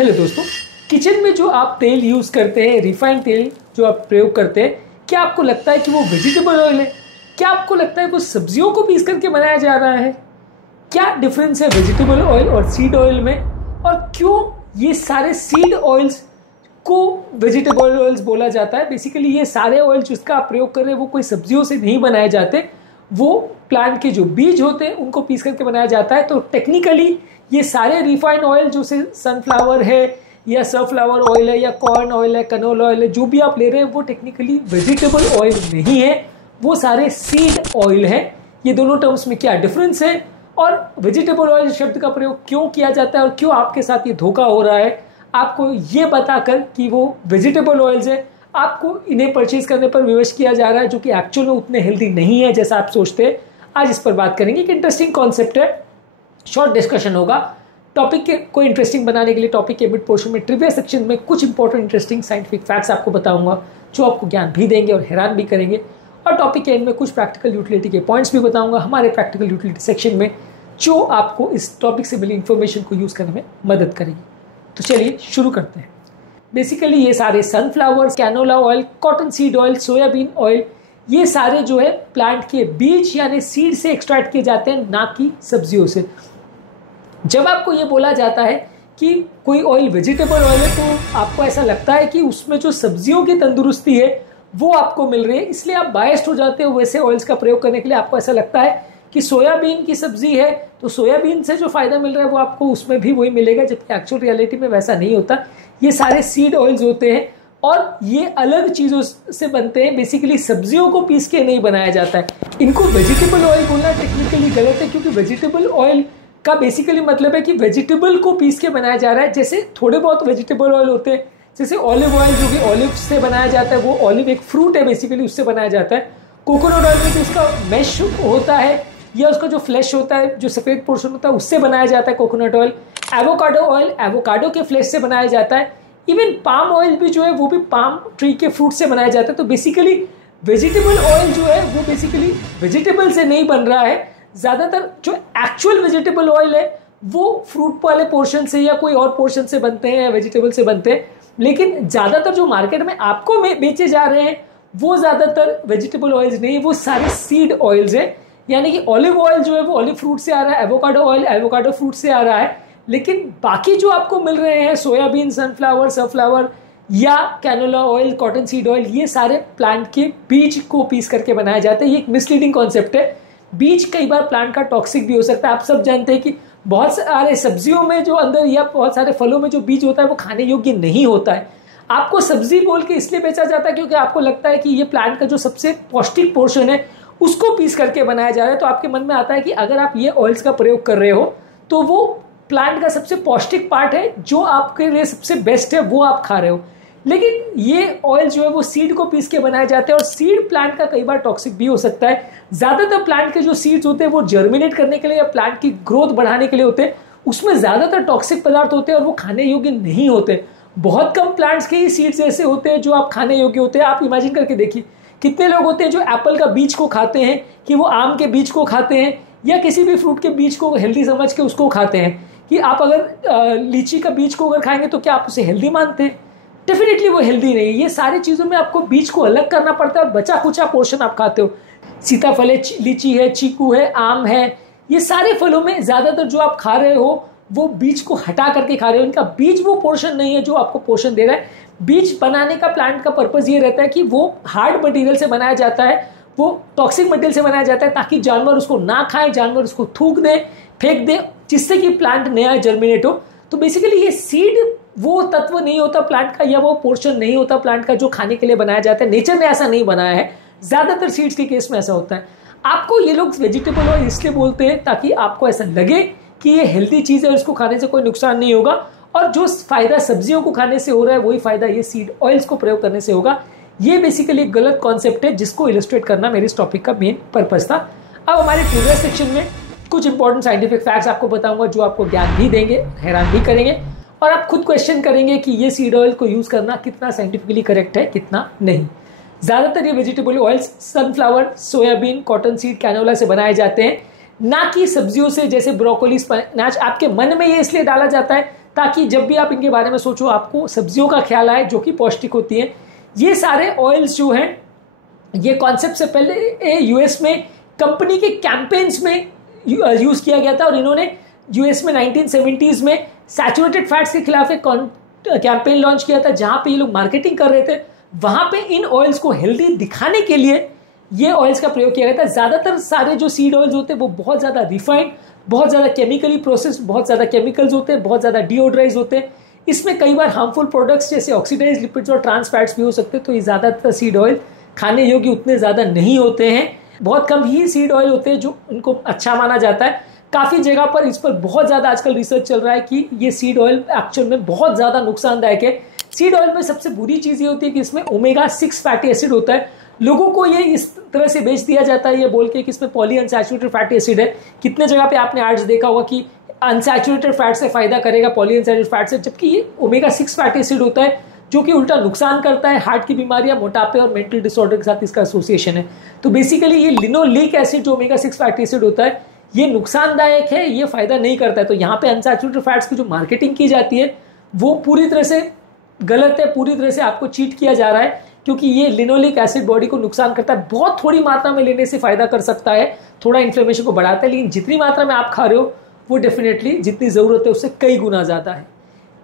Hello दोस्तों, kitchen में जो आप तेल यूज़ करते हैं, रिफाइंड तेल जो आप प्रयोग करते हैं, क्या आपको लगता है कि वो वेजिटेबल ऑयल है? क्या आपको लगता है वो सब्जियों को पीस करके बनाया जा रहा है? क्या डिफरेंस है वेजिटेबल ऑयल और सीड ऑयल में? और क्यों ये सारे सीड ऑयल्स को वेजिटेबल ऑयल्स बोला जाता है? बेसिकली ये सारे ऑयल जिसका आप प्रयोग कर रहे हैं वो कोई सब्जियों से नहीं बनाए जाते, वो प्लांट के जो बीज होते हैं उनको पीस करके बनाया जाता है। तो टेक्निकली ये सारे रिफाइंड ऑयल जो से सनफ्लावर है या सनफ्लावर ऑयल है या कॉर्न ऑयल है, कनोला ऑयल है, जो भी आप ले रहे हैं वो टेक्निकली वेजिटेबल ऑयल नहीं है, वो सारे सीड ऑयल है। ये दोनों टर्म्स में क्या डिफरेंस है और वेजिटेबल ऑयल शब्द का प्रयोग क्यों किया जाता है और क्यों आपके साथ ये धोखा हो रहा है, आपको ये बताकर कि वो वेजिटेबल ऑयल्स है, आपको इन्हें परचेज करने पर विवश किया जा रहा है, जो कि एक्चुअल में उतने हेल्दी नहीं है जैसा आप सोचते हैं। आज इस पर बात करेंगे। एक इंटरेस्टिंग कॉन्सेप्ट है, शॉर्ट डिस्कशन होगा। टॉपिक के को इंटरेस्टिंग बनाने के लिए टॉपिक के मिड पोर्शन में ट्रिविया सेक्शन में कुछ इंपॉर्टेंट इंटरेस्टिंग साइंटिफिक फैक्ट्स आपको बताऊंगा जो आपको ज्ञान भी देंगे और हैरान भी करेंगे। और टॉपिक के एंड में कुछ प्रैक्टिकल यूटिलिटी के पॉइंट्स भी बताऊंगा हमारे प्रैक्टिकल यूटिलिटी सेक्शन में, जो आपको इस टॉपिक से मिली इंफॉर्मेशन को यूज़ करने में मदद करेगी। तो चलिए शुरू करते हैं। बेसिकली ये सारे sunflower, canola oil, cotton seed oil, soybean oil, ये सारे जो है प्लांट के बीज यानी सीड से एक्सट्रैक्ट किए जाते हैं, ना कि सब्जियों से। जब आपको ये बोला जाता है कि कोई ऑयल वेजिटेबल ऑयल है तो आपको ऐसा लगता है कि उसमें जो सब्जियों की तंदुरुस्ती है वो आपको मिल रही है, इसलिए आप बायस्ड हो जाते हो वैसे ऑयल्स का प्रयोग करने के लिए। आपको ऐसा लगता है कि सोयाबीन की सब्जी है तो सोयाबीन से जो फायदा मिल रहा है वो आपको उसमें भी वही मिलेगा, जबकि एक्चुअल रियलिटी में वैसा नहीं होता। ये सारे सीड ऑयल्स होते हैं और ये अलग चीज़ों से बनते हैं। बेसिकली सब्जियों को पीस के नहीं बनाया जाता है। इनको वेजिटेबल ऑयल बोलना टेक्निकली गलत है, क्योंकि वेजिटेबल ऑयल का बेसिकली मतलब है कि वेजिटेबल को पीस के बनाया जा रहा है। जैसे थोड़े बहुत वेजिटेबल ऑयल होते हैं, जैसे ऑलिव ऑयल जो कि ऑलिव से बनाया जाता है, वो ऑलिव एक फ्रूट है बेसिकली, उससे बनाया जाता है। कोकोनट ऑयल में जो उसका मैश होता है या उसका जो फ्लैश होता है, जो सफ़ेद पोर्शन होता है, उससे बनाया जाता है coconut oil. Avocado oil avocado के फ्लैश से बनाया जाता है। इवन पाम ऑयल भी जो है वो भी पाम ट्री के फ्रूट से बनाया जाता है। तो बेसिकली वेजिटेबल ऑयल जो है वो बेसिकली वेजिटेबल से नहीं बन रहा है। ज़्यादातर जो एक्चुअल वेजिटेबल ऑयल है वो फ्रूट वाले पोर्शन से या कोई और पोर्शन से बनते हैं या वेजिटेबल से बनते हैं, लेकिन ज़्यादातर जो मार्केट में आपको बेचे जा रहे हैं वो ज़्यादातर वेजिटेबल ऑयल्स नहीं, वो सारे सीड ऑयल्स हैं। यानी कि ऑलिव ऑयल जो है वो ऑलिव फ्रूट से आ रहा है, एवोकाडो ऑयल एवोकाडो फ्रूट से आ रहा है, लेकिन बाकी जो आपको मिल रहे हैं सोयाबीन, सनफ्लावर या canola oil, cotton seed oil, ये सारे प्लांट के बीज को पीस करके बनाए जाते हैं। ये एक मिसलीडिंग कॉन्सेप्ट है। बीज कई बार प्लांट का टॉक्सिक भी हो सकता है। आप सब जानते हैं कि बहुत सारे सब्जियों में जो अंदर या बहुत सारे फलों में जो बीज होता है वो खाने योग्य नहीं होता है। आपको सब्जी बोल के इसलिए बेचा जाता है क्योंकि आपको लगता है कि ये प्लांट का जो सबसे पौष्टिक पोर्शन है उसको पीस करके बनाया जा रहा है। तो आपके मन में आता है कि अगर आप ये ऑयल्स का प्रयोग कर रहे हो तो वो प्लांट का सबसे पौष्टिक पार्ट है, जो आपके लिए सबसे बेस्ट है, वो आप खा रहे हो। लेकिन ये ऑयल जो है वो सीड को पीस के बनाए जाते हैं और सीड प्लांट का कई बार टॉक्सिक भी हो सकता है। ज़्यादातर प्लांट के जो सीड्स होते हैं वो जर्मिनेट करने के लिए या प्लांट की ग्रोथ बढ़ाने के लिए होते हैं, उसमें ज़्यादातर टॉक्सिक पदार्थ होते हैं और वो खाने योग्य नहीं होते। बहुत कम प्लांट्स के ही सीड्स ऐसे होते हैं जो आप खाने योग्य होते हैं। आप इमेजिन करके देखिए कितने लोग होते हैं जो एप्पल का बीज को खाते हैं, कि वो आम के बीज को खाते हैं या किसी भी फ्रूट के बीज को हेल्दी समझ के उसको खाते हैं। कि आप अगर लीची का बीज को अगर खाएंगे तो क्या आप उसे हेल्दी मानते हैं? डेफिनेटली वो हेल्दी नहीं है। ये सारी चीज़ों में आपको बीज को अलग करना पड़ता है, बचा कुचा पोर्शन आप खाते हो। सीताफल है, लीची है, चीकू है, आम है, ये सारे फलों में ज़्यादातर जो आप खा रहे हो वो बीज को हटा करके खा रहे हो। इनका बीज वो पोर्शन नहीं है जो आपको पोषण दे रहा है। बीज बनाने का प्लांट का पर्पस ये रहता है कि वो हार्ड मटेरियल से बनाया जाता है, वो टॉक्सिक मटेरियल से बनाया जाता है, ताकि जानवर उसको ना खाएं, जानवर उसको थूक दे, फेंक दे, जिससे कि प्लांट नया जर्मिनेट हो। तो बेसिकली ये सीड वो तत्व नहीं होता प्लांट का, या वो पोर्शन नहीं होता प्लांट का जो खाने के लिए बनाया जाता है। नेचर ने ऐसा नहीं बनाया है। ज़्यादातर सीड्स के केस में ऐसा होता है। आपको ये लोग वेजिटेबल ऑयल इसलिए बोलते हैं ताकि आपको ऐसा लगे कि ये हेल्दी चीज़ है, उसको खाने से कोई नुकसान नहीं होगा, और जो फायदा सब्जियों को खाने से हो रहा है वही फायदा ये सीड ऑयल्स को प्रयोग करने से होगा। ये बेसिकली एक गलत कॉन्सेप्ट है जिसको इलस्ट्रेट करना मेरे इस टॉपिक का मेन पर्पस था। अब हमारे ट्रिविया सेक्शन में कुछ इंपॉर्टेंट साइंटिफिक फैक्ट्स आपको बताऊंगा जो आपको ज्ञान भी देंगे, हैरान भी करेंगे, और आप खुद क्वेश्चन करेंगे कि ये सीड ऑयल को यूज़ करना कितना साइंटिफिकली करेक्ट है, कितना नहीं। ज़्यादातर ये vegetable oils sunflower, soybean, cotton seed, canola से बनाए जाते हैं, ना कि सब्जियों से, जैसे ब्रोकोली, स्पिनच। आपके मन में ये इसलिए डाला जाता है ताकि जब भी आप इनके बारे में सोचो आपको सब्जियों का ख्याल आए जो कि पौष्टिक होती हैं। ये सारे ऑयल्स जो हैं, ये कॉन्सेप्ट से पहले यूएस में कंपनी के कैंपेन्स में यूज़ किया गया था और इन्होंने यूएस में 1970s में सैचुरेटेड फैट्स के खिलाफ एक कैंपेन लॉन्च किया था, जहां पे ये लोग मार्केटिंग कर रहे थे। वहां पे इन ऑयल्स को हेल्दी दिखाने के लिए ये ऑयल्स का प्रयोग किया गया था। ज़्यादातर सारे जो सीड ऑयल्स होते हैं वो बहुत ज़्यादा रिफाइंड, बहुत ज़्यादा केमिकली प्रोसेस्ड, बहुत ज़्यादा केमिकल्स होते हैं, बहुत ज़्यादा डिओड्राइज होते हैं। इसमें कई बार हार्मफुल प्रोडक्ट्स जैसे ऑक्सीडाइज लिपिड्स और ट्रांस फैट्स भी हो सकते हैं। तो ये ज़्यादातर सीड ऑयल खाने योग्य उतने ज़्यादा नहीं होते हैं। बहुत कम ही सीड ऑयल होते हैं जो उनको अच्छा माना जाता है। काफ़ी जगह पर इस पर बहुत ज़्यादा आजकल रिसर्च चल रहा है कि ये सीड ऑयल एक्चुअल में बहुत ज़्यादा नुकसानदायक है। सीड ऑयल में सबसे बुरी चीज़ ये होती है कि इसमें ओमेगा 6 फैटी एसिड होता है। लोगों को ये इस तरह से बेच दिया जाता है ये बोल के कि इसमें पॉली अनसैचुरेटेड फैटी एसिड है। कितने जगह पे आपने एड्स देखा होगा कि अनसैचुरेटेड फैट से फायदा करेगा पॉली अनसैचुरेटेड फैट से, जबकि ये ओमेगा 6 फैटी एसिड होता है जो कि उल्टा नुकसान करता है। हार्ट की बीमारियां, मोटापे और मेंटल डिसऑर्डर के साथ इसका एसोसिएशन है। तो बेसिकली ये लिनोलिक एसिड जो ओमेगा 6 फैटी एसिड होता है ये नुकसानदायक है, ये फायदा नहीं करता है। तो यहाँ पे अनसैचुरेटेड फैट्स की जो मार्केटिंग की जाती है वो पूरी तरह से गलत है, पूरी तरह से आपको चीट किया जा रहा है, क्योंकि ये लिनोलिक एसिड बॉडी को नुकसान करता है। बहुत थोड़ी मात्रा में लेने से फायदा कर सकता है, थोड़ा इन्फ्लेमेशन को बढ़ाता है, लेकिन जितनी मात्रा में आप खा रहे हो वो डेफिनेटली जितनी ज़रूरत है उससे कई गुना ज़्यादा है।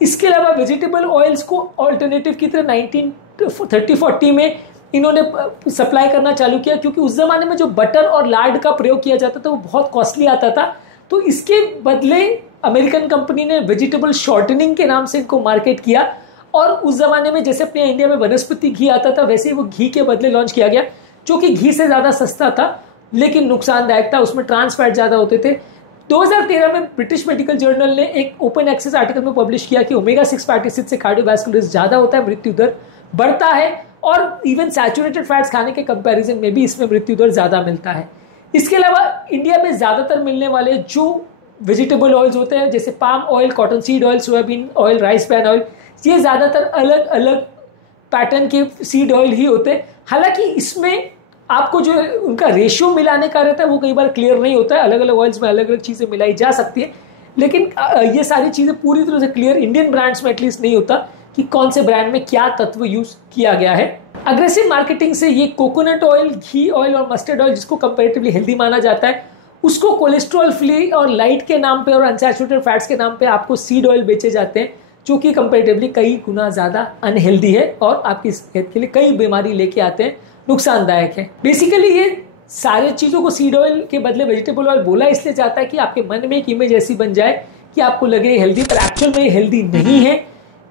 इसके अलावा वेजिटेबल ऑयल्स को ऑल्टरनेटिव की तरह 1930-40 में इन्होंने सप्लाई करना चालू किया, क्योंकि उस ज़माने में जो बटर और लार्ड का प्रयोग किया जाता था वो बहुत कॉस्टली आता था। तो इसके बदले अमेरिकन कंपनी ने वेजिटेबल शॉर्टनिंग के नाम से इनको मार्केट किया। और उस ज़माने में जैसे अपने इंडिया में वनस्पति घी आता था, वैसे ही वो घी के बदले लॉन्च किया गया, जो कि घी से ज़्यादा सस्ता था लेकिन नुकसानदायक था। उसमें ट्रांस फैट ज़्यादा होते थे। 2013 में ब्रिटिश मेडिकल जर्नल ने एक ओपन एक्सेस आर्टिकल में पब्लिश किया कि ओमेगा 6 फैटी एसिड से कार्डियोवैस्कुलर रिस्क ज़्यादा होता है, मृत्यु दर बढ़ता है, और इवन सैचुरेटेड फैट्स खाने के कंपैरिजन में भी इसमें मृत्यु दर ज़्यादा मिलता है। इसके अलावा इंडिया में ज़्यादातर मिलने वाले जो वेजिटेबल ऑयल्स होते हैं जैसे palm oil, cotton seed oil, soybean oil, rice bran oil, ये ज़्यादातर अलग अलग पैटर्न के सीड ऑयल ही होते हैं। हालांकि इसमें आपको जो उनका रेशियो मिलाने का रहता है वो कई बार क्लियर नहीं होता है। अलग अलग ऑयल्स में अलग अलग चीज़ें मिलाई जा सकती है, लेकिन ये सारी चीज़ें पूरी तरह से क्लियर इंडियन ब्रांड्स में एटलीस्ट नहीं होता कि कौन से ब्रांड में क्या तत्व यूज किया गया है। अग्रेसिव मार्केटिंग से ये कोकोनट ऑयल, घी ऑयल और मस्टर्ड ऑयल, जिसको कंपैरेटिवली हेल्दी माना जाता है, उसको कोलेस्ट्रॉल फ्री और लाइट के नाम पे और अनसैचुरेटेड फैट्स के नाम पे आपको सीड ऑयल बेचे जाते हैं, जो कि कंपैरेटिवली कई गुना ज़्यादा अनहेल्दी है और आपकी सेहत के लिए कई बीमारी लेके आते हैं, नुकसानदायक है। बेसिकली ये सारे चीज़ों को सीड ऑयल के बदले वेजिटेबल ऑयल बोला इसलिए जाता है कि आपके मन में एक इमेज ऐसी बन जाए कि आपको लगे हेल्दी, पर एक्चुअल में हेल्दी नहीं है।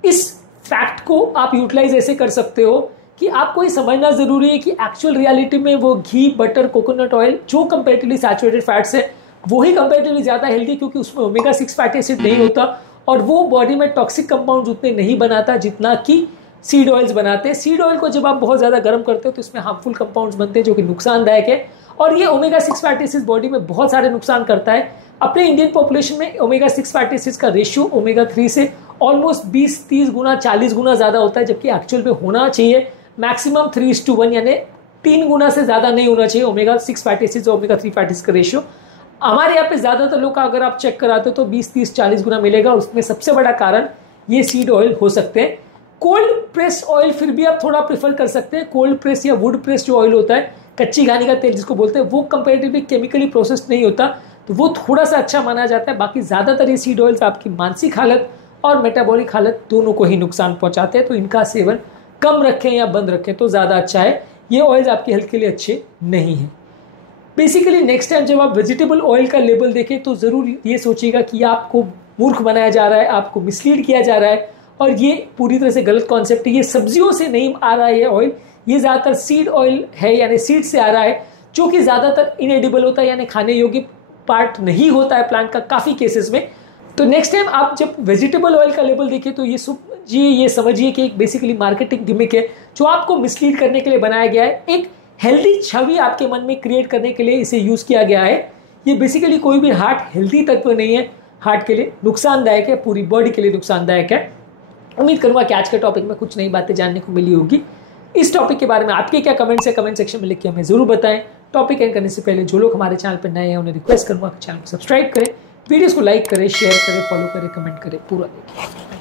इस फैक्ट को आप यूटिलाइज ऐसे कर सकते हो कि आपको ये समझना ज़रूरी है कि एक्चुअल रियलिटी में वो घी, बटर, कोकोनट ऑयल जो कंपैरेटिवली सैचुरेटेड फैट्स है वो ही कंपैरेटिवली ज़्यादा हेल्दी, क्योंकि उसमें ओमेगा 6 फैटी एसिड नहीं होता और वो बॉडी में टॉक्सिक कंपाउंड उतने नहीं बनाता जितना कि सीड ऑयल्स बनाते हैं। सीड ऑयल को जब आप बहुत ज़्यादा गर्म करते हो तो इसमें हार्मफुल कंपाउंड्स बनते हैं जो कि नुकसानदायक है, और ये ओमेगा 6 फैटी एसिड बॉडी में बहुत सारे नुकसान करता है। अपने इंडियन पॉपुलेशन में ओमेगा 6 फैटी एसिड्स का रेशियो ओमेगा 3 से ऑलमोस्ट 20-30 गुना, 40 गुना ज़्यादा होता है, जबकि एक्चुअल में होना चाहिए मैक्सिमम 3:1, यानी 3 गुना से ज़्यादा नहीं होना चाहिए ओमेगा 6 फैटी एसिड्स और ओमेगा 3 फैटी एसिड का रेशियो। हमारे यहाँ पे ज़्यादातर लोग का अगर आप चेक कराते हो तो 20-30-40 गुना मिलेगा। उसमें सबसे बड़ा कारण ये सीड ऑयल हो सकते हैं। कोल्ड प्रेस ऑयल फिर भी आप थोड़ा प्रेफर कर सकते हैं। कोल्ड प्रेस या वुड प्रेस जो ऑयल होता है, कच्ची घानी का तेल जिसको बोलते हैं, वो कंपैरेटिवली केमिकली प्रोसेस्ड नहीं होता, तो वो थोड़ा सा अच्छा माना जाता है। बाकी ज़्यादातर ये सीड ऑयल्स आपकी मानसिक हालत और मेटाबॉलिक हालत दोनों को ही नुकसान पहुंचाते हैं, तो इनका सेवन कम रखें या बंद रखें तो ज़्यादा अच्छा है। ये ऑयल्स आपकी हेल्थ के लिए अच्छे नहीं हैं। बेसिकली नेक्स्ट टाइम जब आप वेजिटेबल ऑयल का लेबल देखें तो ज़रूर ये सोचिएगा कि आपको मूर्ख बनाया जा रहा है, आपको मिसलीड किया जा रहा है, और ये पूरी तरह से गलत कॉन्सेप्ट है। ये सब्जियों से नहीं आ रहा है ये ऑयल, ये ज़्यादातर सीड ऑयल है, यानी सीड से आ रहा है, जो कि ज़्यादातर इनएडिबल होता है, यानी खाने योग्य पार्ट नहीं होता है प्लांट का काफ़ी केसेस में। तो नेक्स्ट टाइम आप जब वेजिटेबल ऑयल का लेबल देखिए तो ये समझिए कि एक बेसिकली मार्केटिंग गिमिक है जो आपको मिसलीड करने के लिए बनाया गया है। एक हेल्दी छवि आपके मन में क्रिएट करने के लिए इसे यूज़ किया गया है। ये बेसिकली कोई भी हार्ट हेल्दी तत्व नहीं है, हार्ट के लिए नुकसानदायक है, पूरी बॉडी के लिए नुकसानदायक है। उम्मीद करूंगा कि आज के टॉपिक में कुछ नई बातें जानने को मिली होगी। इस टॉपिक के बारे में आपके क्या कमेंट्स है, कमेंट सेक्शन में लिख के हमें ज़रूर बताएं। टॉपिक एंड करने से पहले जो लोग हमारे चैनल पर नए हैं उन्हें रिक्वेस्ट करूंगा कि चैनल को सब्सक्राइब करें, वीडियोस को लाइक करें, शेयर करें, फॉलो करें, कमेंट करें, पूरा देखिए।